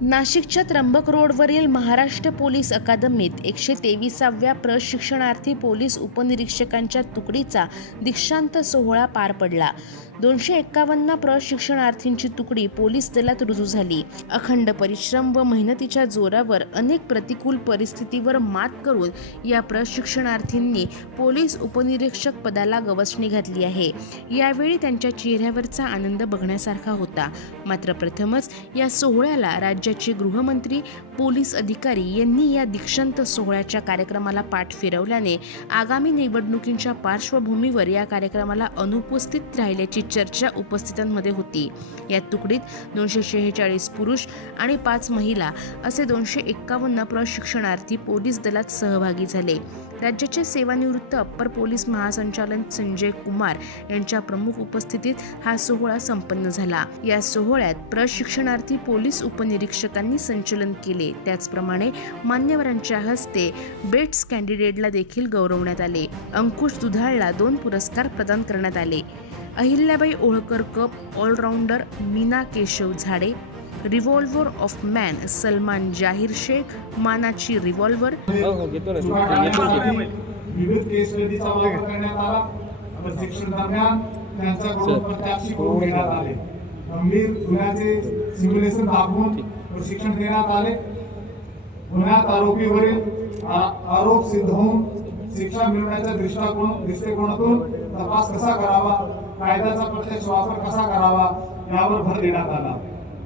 नाशिकच्या त्र्यंबक रोडवरील महाराष्ट्र पोलीस अकादमीत एकशे तेविसाव्या प्रशिक्षणार्थी पोलीस उपनिरीक्षकांच्या तुकडीचा दीक्षांत सोहळा पार पडला. दोनशे एक्कावन्न प्रशिक्षणार्थींची तुकडी पोलीस दलात रुजू झाली. अखंड परिश्रम व मेहनतीच्या जोरावर अनेक प्रतिकूल परिस्थितीवर मात करून या प्रशिक्षणार्थींनी पोलीस उपनिरीक्षक पदाला गवसणी घातली आहे. यावेळी त्यांच्या चेहऱ्यावरचा आनंद बघण्यासारखा होता. मात्र प्रथमच या सोहळ्याला राज्य राज्याचे गृहमंत्री पोलीस अधिकारी यांनी या दीक्षांत सोहळ्याच्या कार्यक्रमाला पाठ फिरवल्याने आगामी निवडणुकींच्या पार्श्वभूमीवर या कार्यक्रमाला अनुपस्थित राहिल्याची चर्चा उपस्थितांमध्ये होती. या तुकडीत दोनशे शेहेचाळीस पुरुष आणि पाच महिला असे दोनशे एक्कावन्न प्रशिक्षणार्थी पोलीस दलात सहभागी झाले. राज्याचे सेवानिवृत्त अप्पर पोलीस महासंचालन संजय कुमार यांच्या प्रमुख उपस्थितीत हा सोहळा संपन्न झाला. या सोहळ्यात प्रशिक्षणार्थी पोलीस उपनिरीक्षक उपनिरीक्षकांनी संचलन केले. त्याचप्रमाणे मान्यवरांच्या हस्ते बेट्स कॅन्डिडेटला देखील गौरवण्यात आले. अंकुश दुधाळला दोन पुरस्कार प्रदान करण्यात आले. Ahilyabai Olkar cup all rounder Meena Keshav Jhade revolver of man Salman जाहीर शेख मानाची रिव्हॉल्व्हर विविध केस वापर करण्यात आला. प्रशिक्षण दरम्यान त्यांच्याकडून प्रत्यक्ष करून घेण्यात आले. गंभीर गुन्ह्याचे सिम्युलेशन दाखवून प्रशिक्षण देण्यात आले. गुन्ह्यात आरोपीवरील आरोप सिद्ध होऊन शिक्षा मिळवण्याच्या दृष्टिकोन दृष्टिकोनातून तपास कसा करावा कायद्याचा प्रत्यक्ष वापर कसा करावा यावर भर देण्यात आला.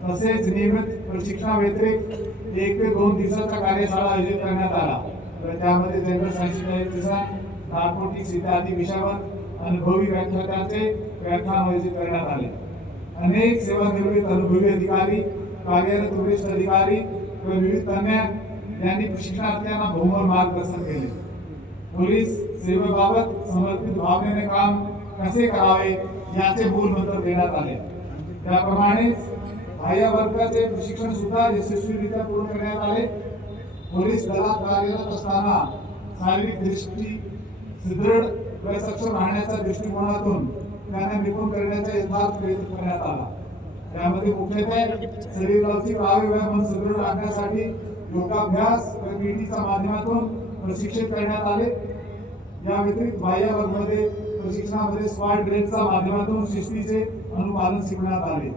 तसेच नियमित प्रशिक्षणाव्यतिरिक्त एक ते दोन दिवसाचा कार्यशाळा आयोजित करण्यात आला. त्यामध्ये जनरल सॅनिटायझेशन नार्कोटिक्स इत्यादी विषयावर अनुभवी व्याख्यात्यांचे व्याख्यान आयोजित करण्यात आले. अनेक सेवानिवृत्त अनुभवी अधिकारी कार्यरत वरिष्ठ अधिकारी व विविध तज्ञ यांनी प्रशिक्षणार्थ्यांना बहुमोल मार्गदर्शन केले. पोलीस सेवेबाबत समर्पित भावनेने काम कसे करावे याचे मूल मंत्र देण्यात आले. त्याप्रमाणेच बाह्य वर्गाचे प्रशिक्षण सुद्धा यशस्वीरित्या पूर्ण करण्यात आले. पोलीस दलात कार्यरत असताना शारीरिक दृष्टी सुदृढ व सक्षम राहण्याच्या दृष्टिकोनातून त्यांना निपुण करण्याचा यथार्थ प्रयत्न करण्यात आला. त्यामध्ये मुख्यत्वे शरीराची लवचिक मन सुदृढ राखण्यासाठी योगाभ्यास कमिटीच्या माध्यमातून प्रशिक्षित करण्यात आले. या व्यतिरिक्त बाह्य वर्गमध्ये प्रशिक्षणामध्ये स्मार्ट ग्रेडच्या माध्यमातून शिस्तीचे अनुपालन शिकवण्यात आले.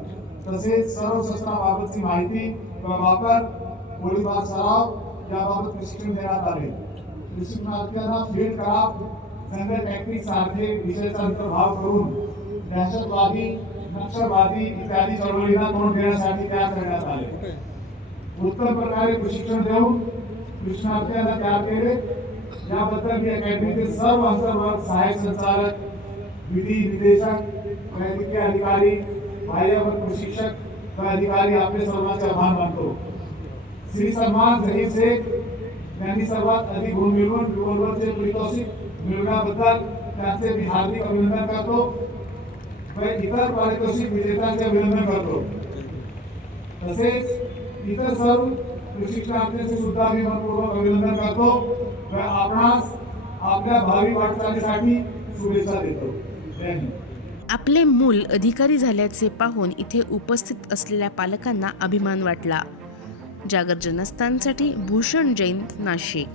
तसेच सर्व शस्त्राबाबतची माहिती वापर गोळीबार सराव याबाबत प्रशिक्षण देण्यात आले. प्रशिक्षणार्थ्यांना फील्ड क्राफ्ट संघ टॅक्टिक सारखे विषयाचा अंतर्भाव करून दहशतवादी नक्षलवादी इत्यादी चळवळींना तोंड देण्यासाठी तयार करण्यात आले. उत्तम प्रकारे प्रशिक्षण देऊन प्रशिक्षणार्थींना तयार केले. याबद्दल मी अकॅडमीतील सर्व अंतर्वर्ग सहाय्यक संचालक, विधी निदेशक वैद्यकीय अधिकारी बाह्यवर्ग प्रशिक्षक व अधिकारी आपले सर्वांचे आभार मानतो. श्री सन्मान जहीर शेख यांनी सर्वात अधिक गुण मिळवून रिव्हॉल्वरचे पारितोषिक मिळवण्याबद्दल त्यांचे मी हार्दिक अभिनंदन करतो. इतर पारितोषिक विजेत्यांचे अभिनंदन करतो. तसेच इतर सर्व प्रशिक्षणार्थ्यांचे सुद्धा मी मनपूर्वक अभिनंदन करतो व आपणास आपल्या भावी वाटचालीसाठी शुभेच्छा देतो. आपले मूल अधिकारी झाल्याचे पाहून इथे उपस्थित असलेल्या पालकांना अभिमान वाटला. जागर जनस्थानसाठी भूषण जैन नाशिक.